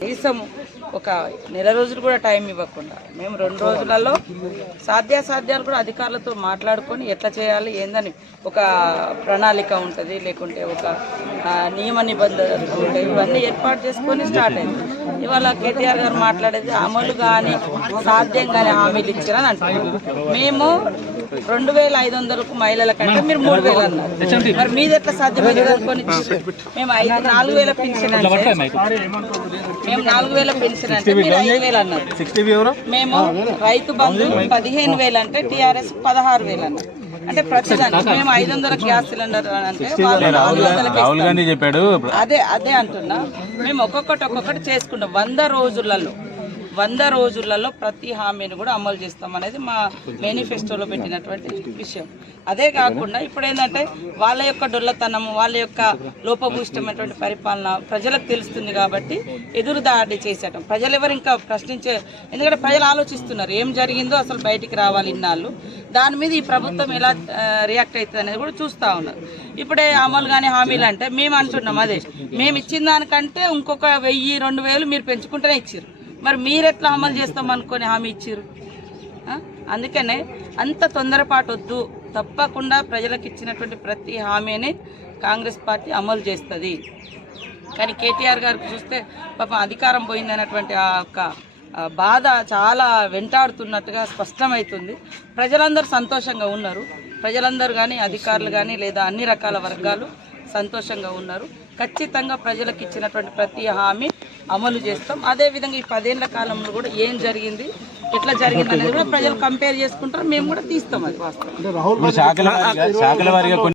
కనీసం ఒక నెల రోజులు కూడా టైం ఇవ్వకుండా మేము రెండు రోజులలో సాధ్యాసాధ్యాలు కూడా అధికారులతో మాట్లాడుకొని ఎట్లా చేయాలి ఏందని ఒక ప్రణాళిక ఉంటుంది లేకుంటే ఒక నియమ నిబంధనలు ఉంటాయి ఇవన్నీ ఏర్పాటు చేసుకొని స్టార్ట్ అయింది ఇవాళ కేటీఆర్ గారు మాట్లాడేది అమలు కానీ సాధ్యం కానీ హామీలు ఇచ్చారని అంటున్నాం మేము రెండు వేల ఐదు వందలకు మహిళల కంటే మీరు మూడు వేలు అన్నారు మరి మీద ఎట్లా సాధ్యమైంది మేము ఐదు నాలుగు వేల పెన్షన్ మేము నాలుగు వేల పెన్షన్ అంటే మీరు ఐదు వేలు అన్నారు మేము రైతు బంధు పదిహేను వేలు అంటే టీఆర్ఎస్ పదహారు వేలు అన్నారు అంటే ప్రతి మేము ఐదు వందల గ్యాస్ సిలిండర్ అంటే రాహుల్ గాంధీ చెప్పాడు అదే అదే అంటున్నా మేము ఒక్కొక్కటి ఒక్కొక్కటి చేసుకుంటాం వంద రోజులలో వంద రోజులలో ప్రతి హామీని కూడా అమలు చేస్తామనేది మా మేనిఫెస్టోలో పెట్టినటువంటి విషయం అదే కాకుండా ఇప్పుడు ఏంటంటే వాళ్ళ యొక్క డొల్లతనము వాళ్ళ యొక్క లోపభూష్టమైనటువంటి పరిపాలన ప్రజలకు తెలుస్తుంది కాబట్టి ఎదురుదాడి చేసేటం ప్రజలు ఎవరు ఇంకా ప్రశ్నించే ఎందుకంటే ప్రజలు ఆలోచిస్తున్నారు ఏం జరిగిందో అసలు బయటికి రావాలి ఇన్నాళ్ళు దాని మీద ఈ ప్రభుత్వం ఎలా రియాక్ట్ అవుతుంది అనేది కూడా చూస్తూ ఉన్నారు ఇప్పుడే అమలు కానీ హామీలు అంటే మేము అంటున్నాం అదే మేము ఇచ్చిన దానికంటే ఇంకొక వెయ్యి రెండు వేలు మీరు పెంచుకుంటూనే ఇచ్చారు మరి మీరెట్లా అమలు అనుకుని హామీ ఇచ్చారు అందుకనే అంత తొందరపాటు వద్దు తప్పకుండా ప్రజలకు ఇచ్చినటువంటి ప్రతి హామీని కాంగ్రెస్ పార్టీ అమలు చేస్తుంది కానీ కేటీఆర్ గారికి చూస్తే పాపం అధికారం పోయిందనేటువంటి ఆ యొక్క బాధ చాలా వెంటాడుతున్నట్టుగా స్పష్టమవుతుంది ప్రజలందరూ సంతోషంగా ఉన్నారు ప్రజలందరూ కానీ అధికారులు కానీ లేదా అన్ని రకాల వర్గాలు సంతోషంగా ఉన్నారు ఖచ్చితంగా ప్రజలకు ఇచ్చినటువంటి ప్రతి హామీ అమలు చేస్తాం అదేవిధంగా ఈ పదేళ్ల కాలంలో కూడా ఏం జరిగింది ఎట్లా జరిగింది అనేది కూడా ప్రజలు కంపేర్ చేసుకుంటారు మేము కూడా తీస్తాం అది